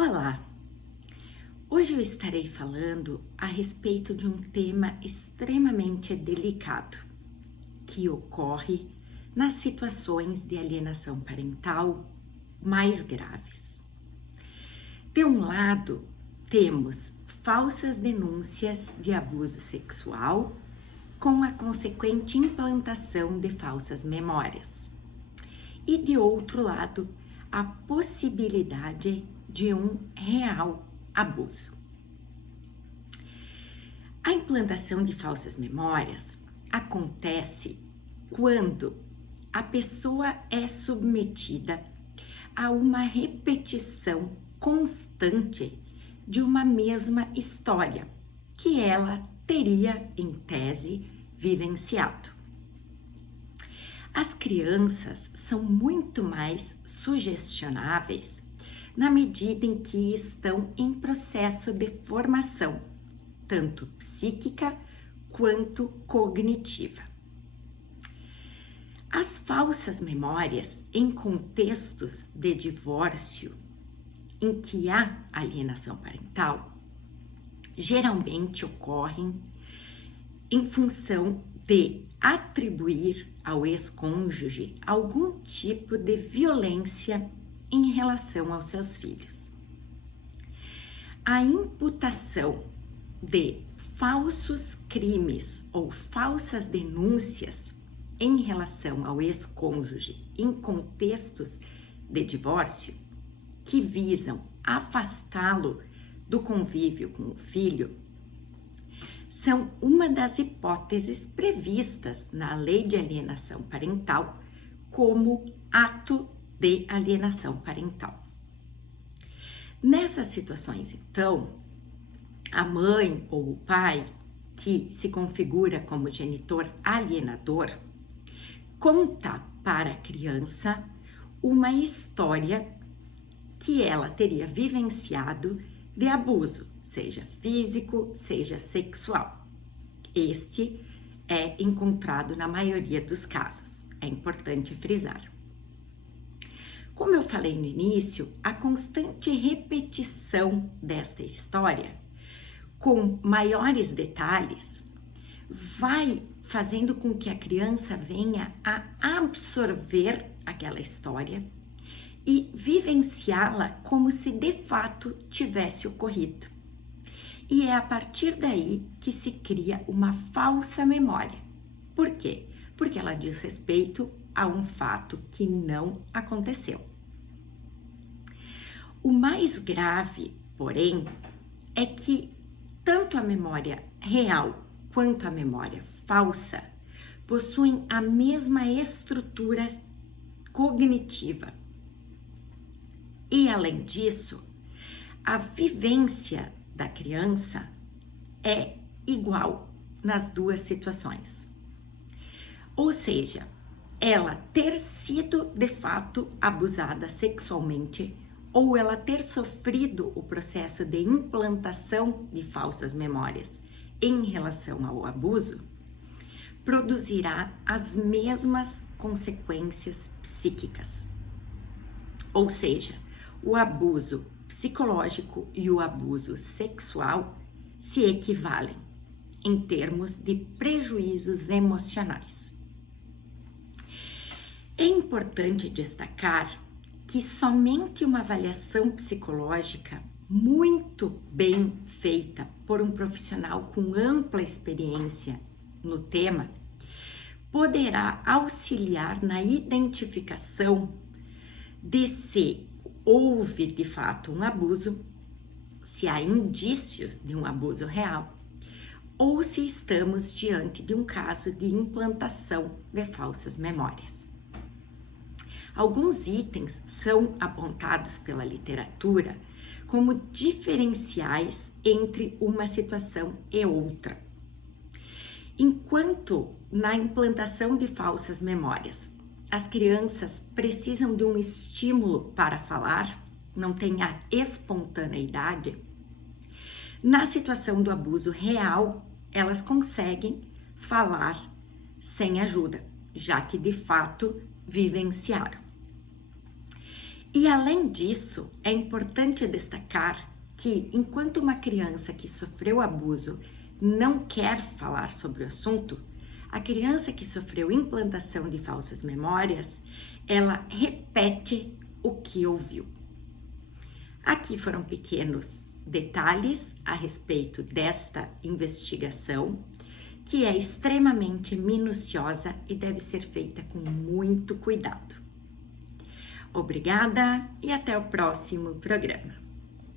Olá! Hoje eu estarei falando a respeito de um tema extremamente delicado que ocorre nas situações de alienação parental mais graves. De um lado, temos falsas denúncias de abuso sexual com a consequente implantação de falsas memórias. E de outro lado, a possibilidade de um real abuso. A implantação de falsas memórias acontece quando a pessoa é submetida a uma repetição constante de uma mesma história que ela teria, em tese, vivenciado. As crianças são muito mais sugestionáveis na medida em que estão em processo de formação, tanto psíquica quanto cognitiva. As falsas memórias em contextos de divórcio em que há alienação parental geralmente ocorrem em função de atribuir ao ex-cônjuge algum tipo de violência em relação aos seus filhos. A imputação de falsos crimes ou falsas denúncias em relação ao ex-cônjuge em contextos de divórcio que visam afastá-lo do convívio com o filho são uma das hipóteses previstas na Lei de Alienação Parental como ato de alienação parental. Nessas situações, então, a mãe ou o pai, que se configura como genitor alienador, conta para a criança uma história que ela teria vivenciado de abuso, seja físico, seja sexual. Este é encontrado na maioria dos casos, é importante frisar. Como eu falei no início, a constante repetição desta história, com maiores detalhes, vai fazendo com que a criança venha a absorver aquela história e vivenciá-la como se de fato tivesse ocorrido. E é a partir daí que se cria uma falsa memória. Por quê? Porque ela diz respeito a um fato que não aconteceu. O mais grave, porém, é que tanto a memória real quanto a memória falsa possuem a mesma estrutura cognitiva. E, além disso, a vivência da criança é igual nas duas situações. Ou seja, ela ter sido de fato abusada sexualmente ou ela ter sofrido o processo de implantação de falsas memórias em relação ao abuso, produzirá as mesmas consequências psíquicas. Ou seja, o abuso psicológico e o abuso sexual se equivalem em termos de prejuízos emocionais. É importante destacar que somente uma avaliação psicológica muito bem feita por um profissional com ampla experiência no tema poderá auxiliar na identificação de se houve de fato um abuso, se há indícios de um abuso real, ou se estamos diante de um caso de implantação de falsas memórias. Alguns itens são apontados pela literatura como diferenciais entre uma situação e outra. Enquanto na implantação de falsas memórias, as crianças precisam de um estímulo para falar, não tem a espontaneidade, na situação do abuso real, elas conseguem falar sem ajuda, já que de fato vivenciaram. E além disso, é importante destacar que enquanto uma criança que sofreu abuso não quer falar sobre o assunto, a criança que sofreu implantação de falsas memórias, ela repete o que ouviu. Aqui foram pequenos detalhes a respeito desta investigação, que é extremamente minuciosa e deve ser feita com muito cuidado. Obrigada e até o próximo programa.